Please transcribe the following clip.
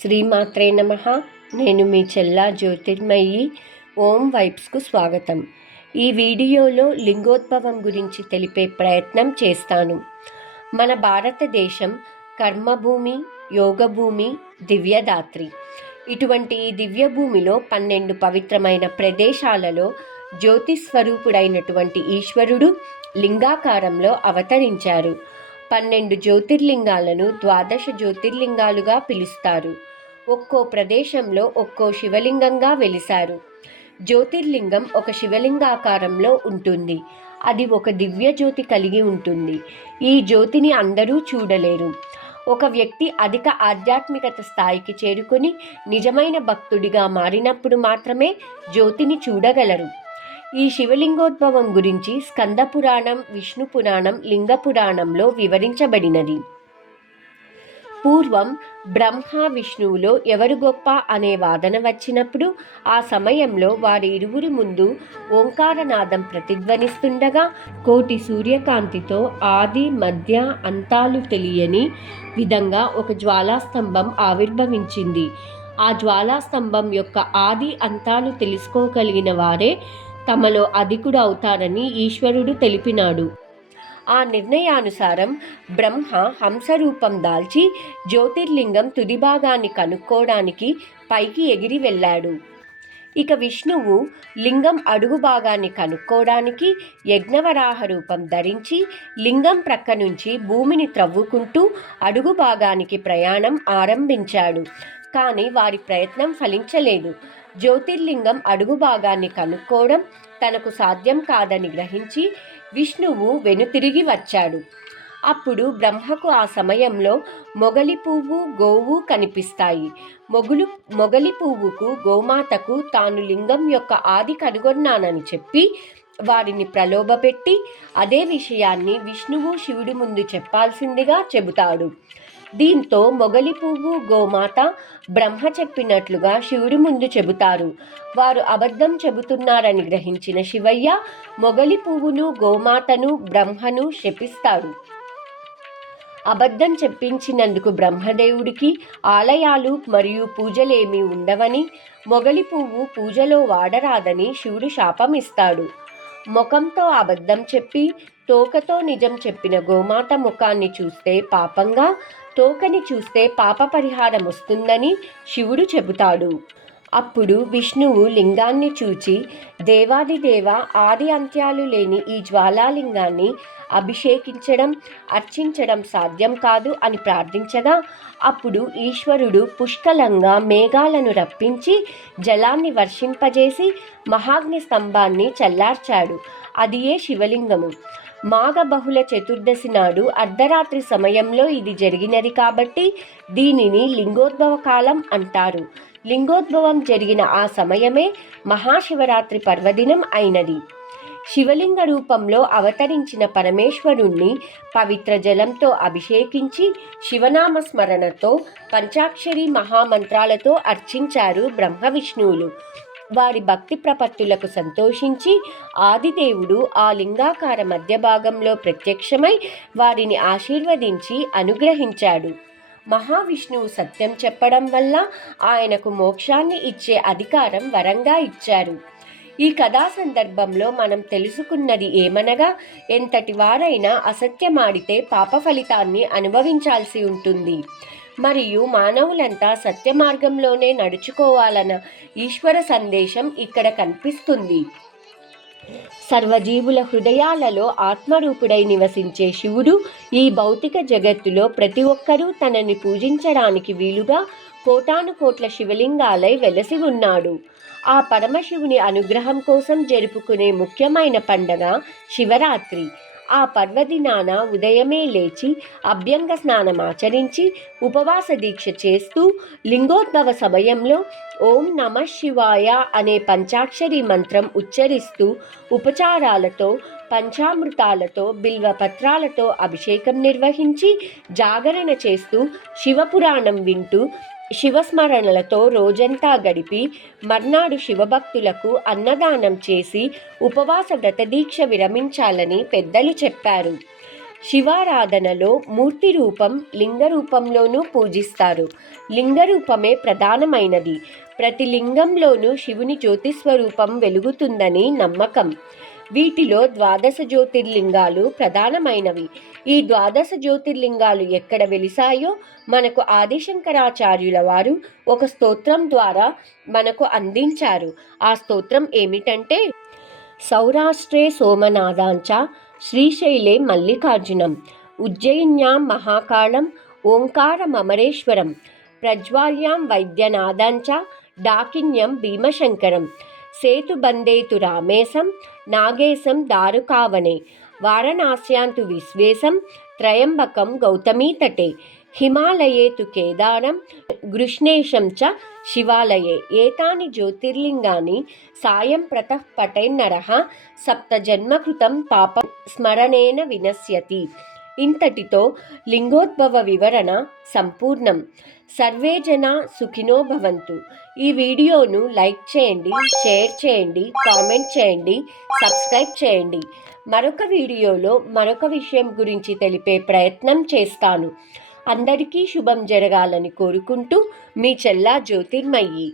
శ్రీమాత్రే నమః. నేను మీ చెల్లా జ్యోతిర్మయి. ఓం వైబ్స్కు స్వాగతం. ఈ వీడియోలో లింగోద్భవం గురించి తెలిపే ప్రయత్నం చేస్తాను. మన భారతదేశం కర్మభూమి, యోగభూమి, దివ్యదాత్రి. ఇటువంటి ఈ దివ్యభూమిలో 12 పవిత్రమైన ప్రదేశాలలో జ్యోతిస్వరూపుడైనటువంటి ఈశ్వరుడు లింగాకారంలో అవతరించారు. 12 జ్యోతిర్లింగాలను ద్వాదశ జ్యోతిర్లింగాలుగా పిలుస్తారు. ఒక్కో ప్రదేశంలో ఒక్కో శివలింగంగా వెలిశారు. జ్యోతిర్లింగం ఒక శివలింగాకారంలో ఉంటుంది. అది ఒక దివ్య జ్యోతి కలిగి ఉంటుంది. ఈ జ్యోతిని అందరూ చూడలేరు. ఒక వ్యక్తి అధిక ఆధ్యాత్మికత స్థాయికి చేరుకొని నిజమైన భక్తుడిగా మారినప్పుడు మాత్రమే జ్యోతిని చూడగలరు. ఈ శివలింగోద్భవం గురించి స్కంద పురాణం, విష్ణు పురాణం, లింగ పురాణంలో వివరించబడినది. పూర్వం బ్రహ్మ విష్ణువులో ఎవరు గొప్ప అనే వాదన వచ్చినప్పుడు ఆ సమయంలో వారి ఇరువురి ముందు ఓంకారనాదం ప్రతిధ్వనిస్తుండగా కోటి సూర్యకాంతితో ఆది మధ్య అంతాలు తెలియని విధంగా ఒక జ్వాలాస్తంభం ఆవిర్భవించింది. ఆ జ్వాలాస్తంభం యొక్క ఆది అంతాలు తెలుసుకోగలిగిన వారే తమలో అధికుడు అవుతారని ఈశ్వరుడు తెలిపినాడు. ఆ నిర్ణయానుసారం బ్రహ్మ హంసరూపం దాల్చి జ్యోతిర్లింగం తుది భాగాన్ని కనుక్కోవడానికి పైకి ఎగిరి వెళ్ళాడు. ఇక విష్ణువు లింగం అడుగు భాగాన్ని కనుక్కోవడానికి యజ్ఞవరాహ రూపం ధరించి లింగం ప్రక్క నుంచి భూమిని త్రవ్వుకుంటూ అడుగు భాగానికి ప్రయాణం ఆరంభించాడు. కానీ వారి ప్రయత్నం ఫలించలేదు. జ్యోతిర్లింగం అడుగు భాగాన్ని కనుక్కోవడం తనకు సాధ్యం కాదని గ్రహించి విష్ణువు వెనుతిరిగి వచ్చాడు. అప్పుడు బ్రహ్మకు ఆ సమయంలో మొగలి పువ్వు, గోవు కనిపిస్తాయి. మొగలి పువ్వుకు, గోమాతకు తాను లింగం యొక్క ఆది కనుగొన్నానని చెప్పి వారిని ప్రలోభపెట్టి అదే విషయాన్ని విష్ణువు శివుడి ముందు చెప్పాల్సిందిగా చెబుతాడు. దీంతో మొగలి పువ్వు, గోమాత బ్రహ్మ చెప్పినట్లుగా శివుడి ముందు చెబుతారు. వారు అబద్ధం చెబుతున్నారని గ్రహించిన శివయ్య మొగలి పువ్వును, గోమాతను, బ్రహ్మను శపిస్తాడు. అబద్ధం చెప్పించినందుకు బ్రహ్మదేవుడికి ఆలయాలు మరియు పూజలేమీ ఉండవని, మొగలి పువ్వు పూజలో వాడరాదని శివుడు శాపమిస్తాడు. ముఖంతో అబద్ధం చెప్పి తోకతో నిజం చెప్పిన గోమాత ముఖాన్ని చూస్తే పాపంగా, తోకని చూస్తే పాప పరిహారం వస్తుందని శివుడు చెబుతాడు. అప్పుడు విష్ణువు లింగాన్ని చూచి దేవాదిదేవ, ఆది అంత్యాలు లేని ఈ జ్వాలాలింగాన్ని అభిషేకించడం, అర్చించడం సాధ్యం కాదు అని ప్రార్థించగా అప్పుడు ఈశ్వరుడు పుష్కలంగా మేఘాలను రప్పించి జలాన్ని వర్షింపజేసి మహాగ్ని స్తంభాన్ని చల్లార్చాడు. అదియే శివలింగము. మాఘ బహుళ చతుర్దశి నాడు అర్ధరాత్రి సమయంలో ఇది జరిగినది కాబట్టి దీనిని లింగోద్భవ కాలం అంటారు. లింగోద్భవం జరిగిన ఆ సమయమే మహాశివరాత్రి పర్వదినం అయినది. శివలింగ రూపంలో అవతరించిన పరమేశ్వరుణ్ణి పవిత్ర జలంతో అభిషేకించి శివనామ స్మరణతో పంచాక్షరి మహామంత్రాలతో అర్చించారు బ్రహ్మ విష్ణువులు. వారి భక్తి ప్రపత్తులకు సంతోషించి ఆదిదేవుడు ఆ లింగాకార మధ్య భాగంలో ప్రత్యక్షమై వారిని ఆశీర్వదించి అనుగ్రహించాడు. మహావిష్ణువు సత్యం చెప్పడం వల్ల ఆయనకు మోక్షాన్ని ఇచ్చే అధికారం వరంగా ఇచ్చారు. ఈ కథా సందర్భంలో మనం తెలుసుకున్నది ఏమనగా, ఎంతటి వారైనా అసత్యమాడితే పాప ఫలితాన్ని అనుభవించాల్సి ఉంటుంది. మరియు మానవులంతా సత్య మార్గంలోనే నడుచుకోవాలన్న ఈశ్వర సందేశం ఇక్కడ కనిపిస్తుంది. సర్వజీవుల హృదయాలలో ఆత్మరూపుడై నివసించే శివుడు ఈ భౌతిక జగత్తులో ప్రతి ఒక్కరూ తనని పూజించడానికి వీలుగా కోటాను కోట్ల శివలింగాలై వెలసి ఉన్నాడు. ఆ పరమశివుని అనుగ్రహం కోసం జరుపుకునే ముఖ్యమైన పండగ శివరాత్రి. ఆ పర్వదినాన ఉదయమే లేచి అభ్యంగ స్నానం ఆచరించి ఉపవాస దీక్ష చేస్తూ లింగోద్భవ సమయంలో ఓం నమః శివాయ అనే పంచాక్షరి మంత్రం ఉచ్చరిస్తూ ఉపచారాలతో, పంచామృతాలతో, బిల్వపత్రాలతో అభిషేకం నిర్వహించి జాగరణ చేస్తూ శివపురాణం వింటూ శివస్మరణలతో రోజంతా గడిపి మర్నాడు శివభక్తులకు అన్నదానం చేసి ఉపవాస వ్రతదీక్ష విరమించాలని పెద్దలు చెప్పారు. శివారాధనలో మూర్తి రూపం లింగ రూపంలోనూ పూజిస్తారు. లింగ రూపమే ప్రధానమైనది. ప్రతి లింగంలోనూ శివుని జ్యోతిస్వరూపం వెలుగుతుందని నమ్మకం. వీటిలో ద్వాదశ జ్యోతిర్లింగాలు ప్రధానమైనవి. ఈ ద్వాదశ జ్యోతిర్లింగాలు ఎక్కడ వెలిసాయో మనకు ఆదిశంకరాచార్యుల వారు ఒక స్తోత్రం ద్వారా మనకు అందించారు. ఆ స్తోత్రం ఏమిటంటే, సౌరాష్ట్రే సోమనాథాంచ శ్రీశైలే మల్లికార్జునం ఉజ్జయిన్యాం మహాకాళం ఓంకారమమరేశ్వరం ప్రజ్వాల్యాం వైద్యనాథాంచ డాకిన్యం భీమశంకరం సేతుబందేతు రామేశం నాగేశం దారుకావనే వారణాస్యాంతు విశ్వేశం త్రయంబకం గౌతమీతటే హిమాలయే తు కేదారం గృష్ణేశం చ శివాలయే ఏతాని జ్యోతిర్లింగాని సాయం ప్రతః పఠేన్నరః సప్తజన్మకృతం పాపం స్మరణేన వినశ్యతి. ఇంతటితో లింగోద్భవ వివరణ సంపూర్ణం. సర్వే జనా సుఖినో భవంతు. ఈ వీడియోను లైక్ చేయండి, షేర్ చేయండి, కామెంట్ చేయండి, సబ్స్క్రైబ్ చేయండి. మరొక వీడియోలో మరొక విషయం గురించి తెలిపే ప్రయత్నం చేస్తాను. అందరికీ శుభం జరగాలని కోరుకుంటూ మీ చెల్లా జ్యోతిర్మయి.